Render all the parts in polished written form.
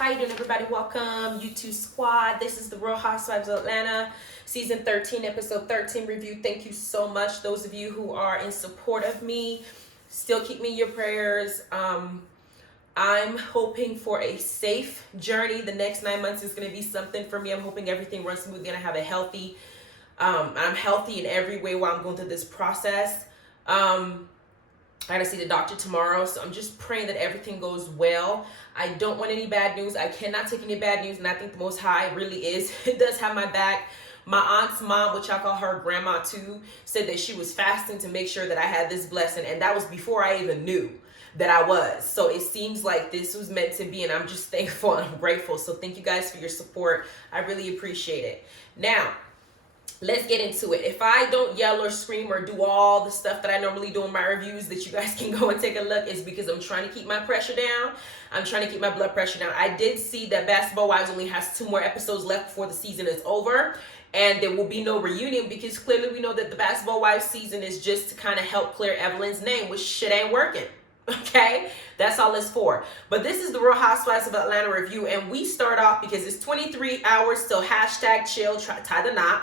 How you doing, everybody? Welcome, YouTube squad. This is the Real Housewives of Atlanta, season 13, episode 13 review. Thank you so much, those of you who are in support of me. Still keep me in your prayers. I'm hoping for a safe journey. The next 9 months is going to be something for me. I'm hoping everything runs smoothly and I have a healthy, I'm healthy in every way while I'm going through this process. I gotta see the doctor tomorrow, so I'm just praying that everything goes well. I don't want any bad news. I cannot take any bad news, and I think the Most High really is. It does have my back. My aunt's mom, which I call her grandma too, said that she was fasting to make sure that I had this blessing, and that was before I even knew that I was. So it seems like this was meant to be, and I'm just thankful and I'm grateful. So thank you guys for your support. I really appreciate it. Now, let's get into it. If I don't yell or scream or do all the stuff that I normally do in my reviews that you guys can go and take a look, is because I'm trying to keep my pressure down. I'm trying to keep my blood pressure down. I did see that Basketball Wives only has 2 more episodes left before the season is over, and there will be no reunion because clearly we know that the Basketball Wives season is just to kind of help clear Evelyn's name, which shit ain't working. Okay, that's all it's for. But this is the Real Housewives of Atlanta review, and we start off because it's 23 hours till #chill, tie the knot.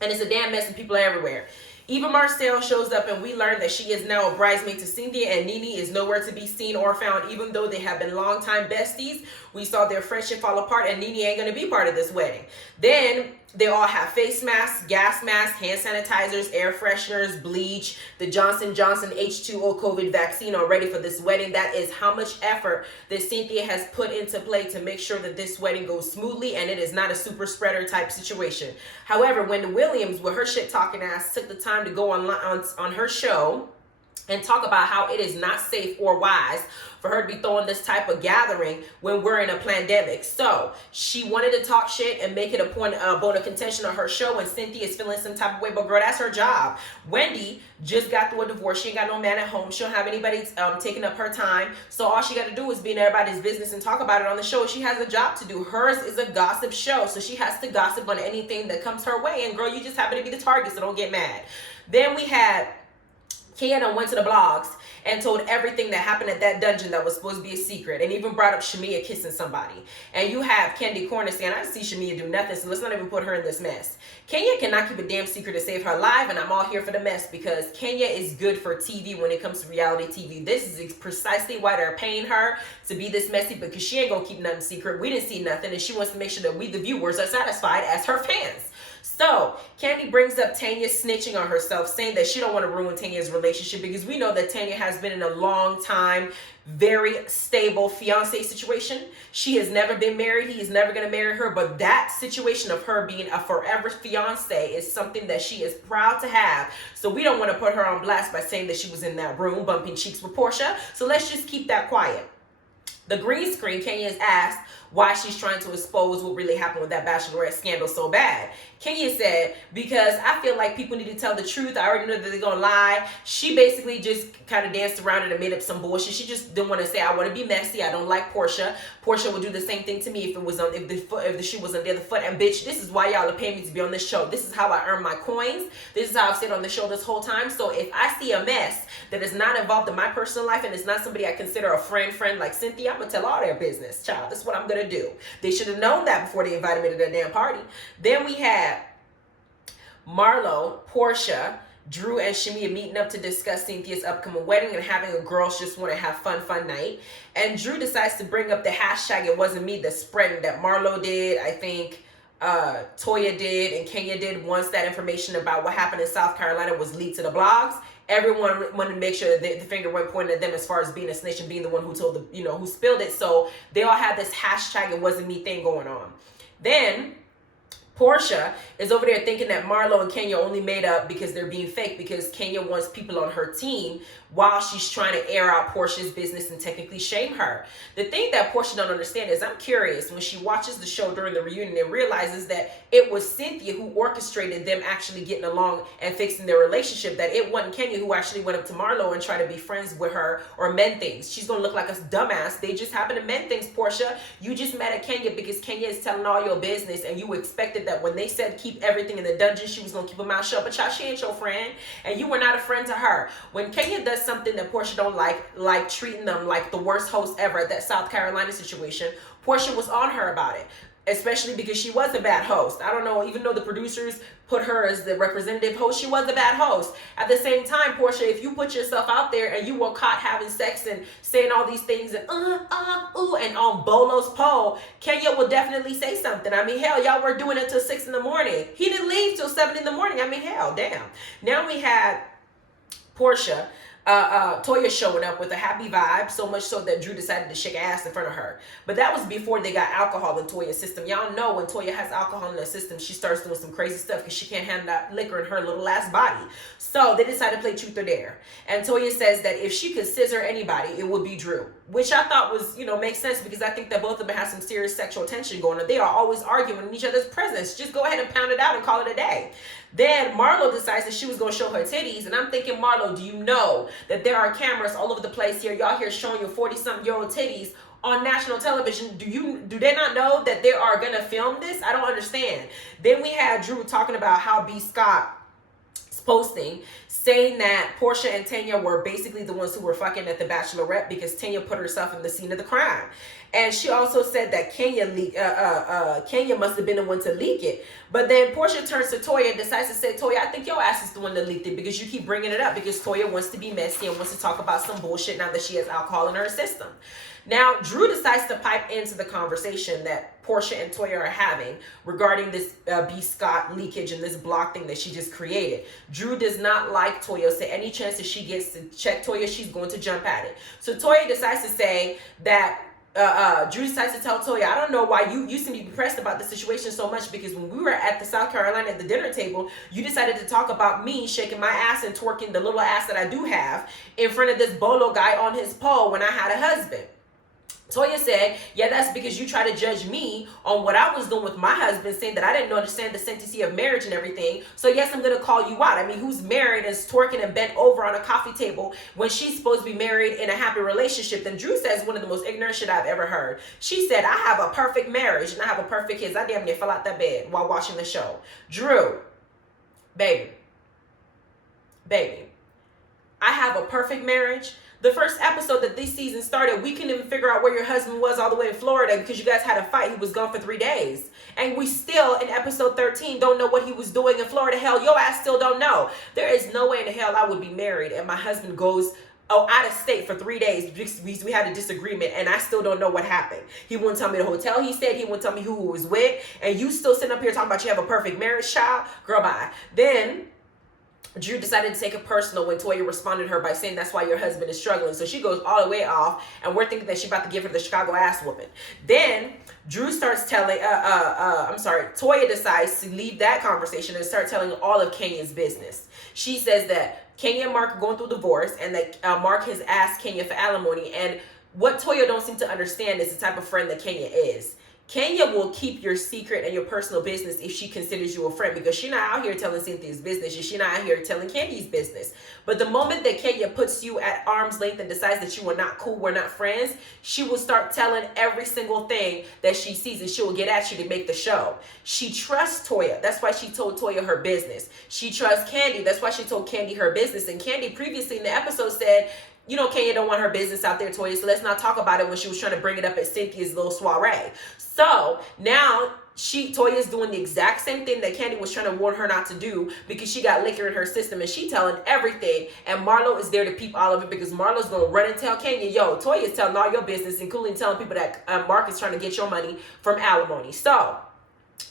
And it's a damn mess and people are everywhere. Eva Marcel shows up and we learn that she is now a bridesmaid to Cynthia, and Nene is nowhere to be seen or found, even though they have been longtime besties. We saw their friendship fall apart and Nene ain't going to be part of this wedding. Then they all have face masks, gas masks, hand sanitizers, air fresheners, bleach, the Johnson & Johnson H2O COVID vaccine all ready for this wedding. That is how much effort that Cynthia has put into play to make sure that this wedding goes smoothly and it is not a super spreader type situation. However, when Williams, with her shit talking ass, took the time to go on her show and talk about how it is not safe or wise for her to be throwing this type of gathering when we're in a pandemic. So she wanted to talk shit and make it a bone of contention on her show, and Cynthia is feeling some type of way, but girl, that's her job. Wendy just got through a divorce. She ain't got no man at home. She don't have anybody taking up her time. So all she got to do is be in everybody's business and talk about it on the show. She has a job to do. Hers is a gossip show, so she has to gossip on anything that comes her way. And girl, you just happen to be the target, so don't get mad. Then we had Kenya went to the blogs and told everything that happened at that dungeon that was supposed to be a secret, and even brought up Shamia kissing somebody. And you have Candy Corner saying, I didn't see Shamia do nothing, so let's not even put her in this mess. Kenya cannot keep a damn secret to save her life, and I'm all here for the mess because Kenya is good for TV when it comes to reality TV. This is precisely why they're paying her to be this messy, because she ain't gonna keep nothing secret. We didn't see nothing, and she wants to make sure that we, the viewers, are satisfied as her fans. So Candy brings up Tanya snitching on herself, saying that she don't want to ruin Tanya's relationship, because we know that Tanya has been in a long time, very stable fiance situation. She has never been married. He is never going to marry her. But that situation of her being a forever fiance is something that she is proud to have. So we don't want to put her on blast by saying that she was in that room bumping cheeks with Porsha. So let's just keep that quiet. The green screen, Kenya is asked why she's trying to expose what really happened with that Bachelorette scandal so bad. Kenya said, because I feel like people need to tell the truth. I already know that they're going to lie. She basically just kind of danced around it and made up some bullshit. She just didn't want to say, I want to be messy. I don't like Porsha. Porsha would do the same thing to me if it was on, if the shoe was on the other foot. And bitch, this is why y'all are paying me to be on this show. This is how I earn my coins. This is how I've stayed on the show this whole time. So if I see a mess that is not involved in my personal life and it's not somebody I consider a friend like Cynthia, I'm going to tell all their business, child. This is what I'm going to do. They should have known that before they invited me to their damn party. Then we had Marlo, Porsha, Drew, and Shamia meeting up to discuss Cynthia's upcoming wedding and having a girls just want to have fun night. And Drew decides to bring up the hashtag "It wasn't me" that's spreading, that Marlo did, I think Toya did, and Kenya did. Once that information about what happened in South Carolina was leaked to the blogs, everyone wanted to make sure that the finger went pointed at them as far as being a snitch and being the one who told the, who spilled it. So they all had this hashtag "It wasn't me" thing going on. Then Porsha is over there thinking that Marlo and Kenya only made up because they're being fake, because Kenya wants people on her team while she's trying to air out Porsha's business and technically shame her. The thing that Porsha don't understand is, I'm curious when she watches the show during the reunion and realizes that it was Cynthia who orchestrated them actually getting along and fixing their relationship, that it wasn't Kenya who actually went up to Marlo and tried to be friends with her or mend things. She's gonna look like a dumbass. They just happen to mend things, Porsha. You just mad at Kenya because Kenya is telling all your business, and you expected that when they said keep everything in the dungeon, she was gonna keep her mouth shut. But child, she ain't your friend, and you were not a friend to her. When Kenya does something that Porsha don't like treating them like the worst host ever at that South Carolina situation, Porsha was on her about it, especially because she was a bad host. I don't know, even though the producers put her as the representative host, she was a bad host. At the same time, Porsha, if you put yourself out there and you were caught having sex and saying all these things and ooh, and on Bolo's pole, Kenya will definitely say something. I mean, hell, y'all were doing it till 6 in the morning. He didn't leave till 7 in the morning. I mean, hell, damn. Now we had Porsha, Toya showing up with a happy vibe, so much so that Drew decided to shake ass in front of her. But that was before they got alcohol in Toya's system. Y'all know when Toya has alcohol in her system, she starts doing some crazy stuff because she can't handle that liquor in her little ass body. So they decided to play truth or dare. And Toya says that if she could scissor anybody, it would be Drew. Which I thought was, makes sense because I think that both of them have some serious sexual tension going on. They are always arguing in each other's presence. Just go ahead and pound it out and call it a day. Then Marlo decides that she was going to show her titties. And I'm thinking, Marlo, do you know that there are cameras all over the place here? Y'all here showing your 40-something-year-old titties on national television. Do they not know that they are going to film this? I don't understand. Then we had Drew talking about how B. Scott posting saying that Porsha and Tanya were basically the ones who were fucking at the Bachelorette because Tanya put herself in the scene of the crime. And she also said that Kenya must have been the one to leak it. But then Porsha turns to Toya and decides to say, Toya, I think your ass is the one that leaked it because you keep bringing it up because Toya wants to be messy and wants to talk about some bullshit now that she has alcohol in her system. Now, Drew decides to pipe into the conversation that Porsha and Toya are having regarding this B. Scott leakage and this block thing that she just created. Drew does not like Toya, so any chance that she gets to check Toya, she's going to jump at it. So Toya decides to say that Drew decides to tell Toya, I don't know why you seem to be depressed about the situation so much because when we were at the South Carolina at the dinner table, you decided to talk about me shaking my ass and twerking the little ass that I do have in front of this bolo guy on his pole when I had a husband. Toya said, yeah, that's because you try to judge me on what I was doing with my husband, saying that I didn't understand the sanctity of marriage and everything. So yes, I'm going to call you out. I mean, who's married and is twerking and bent over on a coffee table when she's supposed to be married in a happy relationship? Then Drew says one of the most ignorant shit I've ever heard. She said, I have a perfect marriage and I have a perfect kids. I damn near fell out that bed while watching the show. Drew, baby, I have a perfect marriage. The first episode that this season started, we couldn't even figure out where your husband was all the way in Florida because you guys had a fight. He was gone for 3 days. And we still, in episode 13, don't know what he was doing in Florida. Hell, your ass still don't know. There is no way in the hell I would be married and my husband goes out of state for 3 days because we had a disagreement and I still don't know what happened. He wouldn't tell me the hotel he stayed. He wouldn't tell me who he was with. And you still sitting up here talking about you have a perfect marriage, child? Girl, bye. Then Drew decided to take it personal when Toya responded to her by saying that's why your husband is struggling. So she goes all the way off and we're thinking that she's about to give her the Chicago ass whooping. Then Drew starts telling, Toya decides to leave that conversation and start telling all of Kenya's business. She says that Kenya and Mark are going through divorce and that Mark has asked Kenya for alimony. And what Toya don't seem to understand is the type of friend that Kenya is. Kenya will keep your secret and your personal business if she considers you a friend because she's not out here telling Cynthia's business and she's not out here telling Candy's business. But the moment that Kenya puts you at arm's length and decides that you are not cool, we're not friends, she will start telling every single thing that she sees and she will get at you to make the show. She trusts Toya. That's why she told Toya her business. She trusts Candy. That's why she told Candy her business. And Candy previously in the episode said, Kenya don't want her business out there, Toya, so let's not talk about it when she was trying to bring it up at Cynthia's little soiree. So now Toya is doing the exact same thing that Candy was trying to warn her not to do because she got liquor in her system and she telling everything. And Marlo is there to peep all of it because Marlo's going to run and tell Kenya, yo, Toya is telling all your business, including telling people that Mark is trying to get your money from alimony. So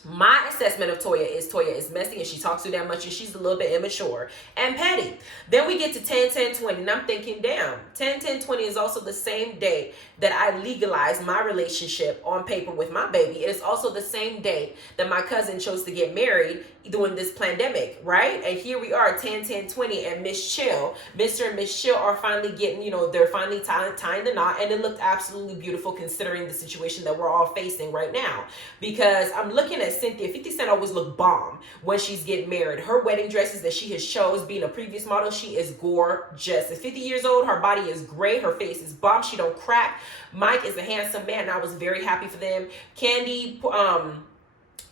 my assessment of Toya is messy and she talks too damn much and she's a little bit immature and petty. Then we get to 10-10-20 and I'm thinking, damn, 10-10-20 is also the same date that I legalized my relationship on paper with my baby. It is also the same date that my cousin chose to get married during this pandemic, right? And here we are, 10-10-20, and Mr. and Miss Chill are finally getting, they're finally tying the knot, and it looked absolutely beautiful considering the situation that we're all facing right now. Because I'm looking at Cynthia. 50 Cent always look bomb when she's getting married. Her wedding dresses that she has chose being a previous model, she is gorgeous. At 50 years old, her body is great, her face is bomb, she don't crack. Mike is a handsome man, and I was very happy for them. Candy,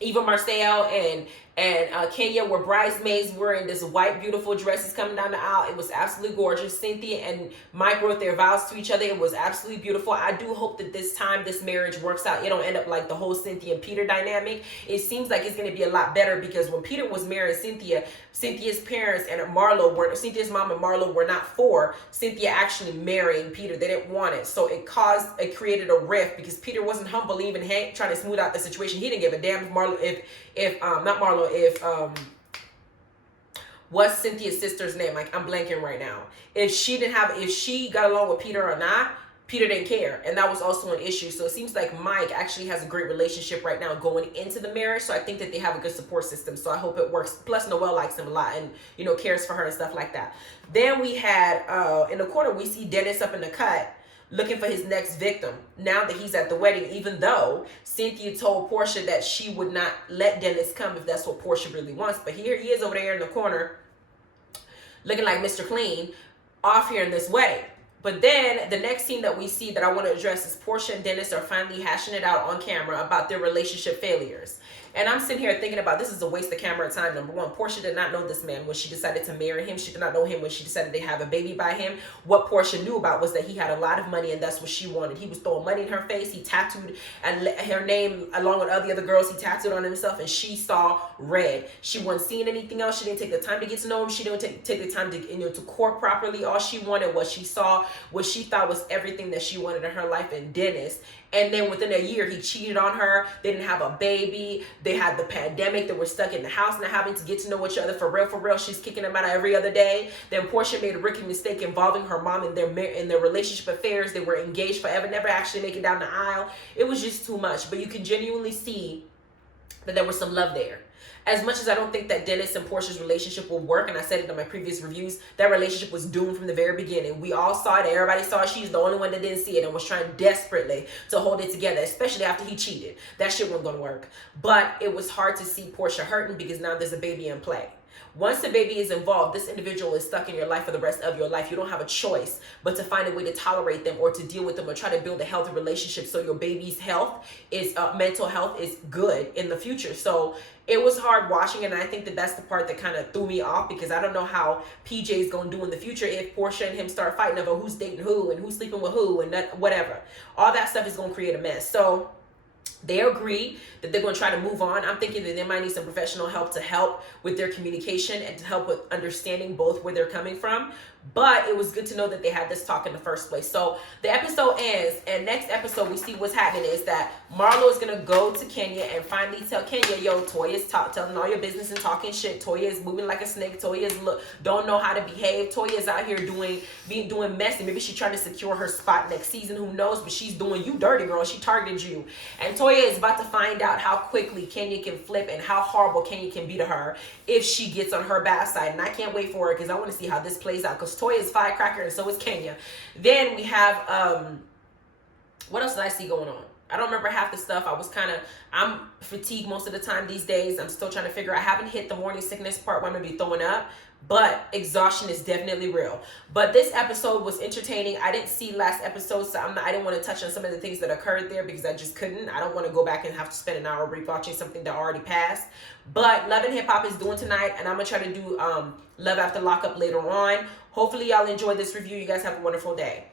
Eva Marcel and and Kenya were bridesmaids wearing this white beautiful dresses coming down the aisle. It was absolutely gorgeous. Cynthia and Mike wrote their vows to each other. It was absolutely beautiful. I do hope that this time this marriage works out. It don't end up like the whole Cynthia and Peter dynamic. It seems like it's going to be a lot better, because when Peter was marrying Cynthia, Cynthia's parents and Cynthia's mom and Marlo were not for Cynthia actually marrying Peter. They didn't want it. So it created a rift, because Peter wasn't humble, even trying to smooth out the situation. He didn't give a damn what's Cynthia's sister's name? Like, I'm blanking right now. If she got along with Peter or not, Peter didn't care. And that was also an issue. So it seems like Mike actually has a great relationship right now going into the marriage. So I think that they have a good support system. So I hope it works. Plus Noelle likes him a lot and, cares for her and stuff like that. Then we had, in the corner, we see Dennis up in the cut looking for his next victim. Now that he's at the wedding, even though Cynthia told Porsha that she would not let Dennis come if that's what Porsha really wants. But here he is over there in the corner looking like Mr. Clean off here in this wedding. But then the next scene that we see that I want to address is Porsha and Dennis are finally hashing it out on camera about their relationship failures. And I'm sitting here thinking about, this is a waste of camera time. Number one, Porsha did not know this man when she decided to marry him. She did not know him when she decided to have a baby by him. What Porsha knew about was that he had a lot of money, and that's what she wanted. He was throwing money in her face. He tattooed and her name along with all the other girls. He tattooed on himself, and she saw red. She wasn't seeing anything else. She didn't take the time to get to know him. She didn't take the time to court properly. All she wanted was, she saw what she thought was everything that she wanted in her life in Dennis. And then within a year, he cheated on her. They didn't have a baby. They had the pandemic. They were stuck in the house, not having to get to know each other for real. For real, she's kicking him out every other day. Then Porsha made a rookie mistake involving her mom in their relationship affairs. They were engaged forever, never actually making down the aisle. It was just too much. But you can genuinely see that there was some love there. As much as I don't think that Dennis and Porsha's relationship will work, and I said it in my previous reviews, that relationship was doomed from the very beginning. We all saw it. Everybody saw it. She's the only one that didn't see it and was trying desperately to hold it together, especially after he cheated. That shit wasn't going to work. But it was hard to see Porsha hurting, because now there's a baby in play. Once the baby is involved, this individual is stuck in your life for the rest of your life. You don't have a choice but to find a way to tolerate them or to deal with them or try to build a healthy relationship so your baby's health is mental health is good in the future. So it was hard watching, and I think that that's the part that kind of threw me off, because I don't know how PJ is going to do in the future if Porsha and him start fighting over who's dating who and who's sleeping with who and whatever. All that stuff is going to create a mess. So they agree that they're going to try to move on. I'm thinking that they might need some professional help to help with their communication and to help with understanding both where they're coming from. But it was good to know that they had this talk in the first place. So the episode ends, and next episode we see what's happening is that Marlo is going to go to Kenya and finally tell Kenya, yo, Toya's telling all your business and talking shit. Toya is moving like a snake. Toya is don't know how to behave. Toya is out here doing messy. Maybe she's trying to secure her spot next season. Who knows? But she's doing you dirty, girl. She targeted you. And Toya is about to find out how quickly Kenya can flip and how horrible Kenya can be to her if she gets on her bad side. And I can't wait for it, because I want to see how this plays out, because Toya is firecracker and so is Kenya. Then we have what else did I see going on? I don't remember half the stuff. I'm fatigued most of the time these days. I'm still trying to figure out. I haven't hit the morning sickness part where I'm gonna be throwing up, but exhaustion is definitely real. But this episode was entertaining. I didn't see last episode, so I didn't want to touch on some of the things that occurred there, because I just couldn't. I don't want to go back and have to spend an hour rewatching something that already passed. But Love and Hip Hop is doing tonight, and I'm gonna try to do Love After Lockup later on. Hopefully y'all enjoyed this review. You guys have a wonderful day.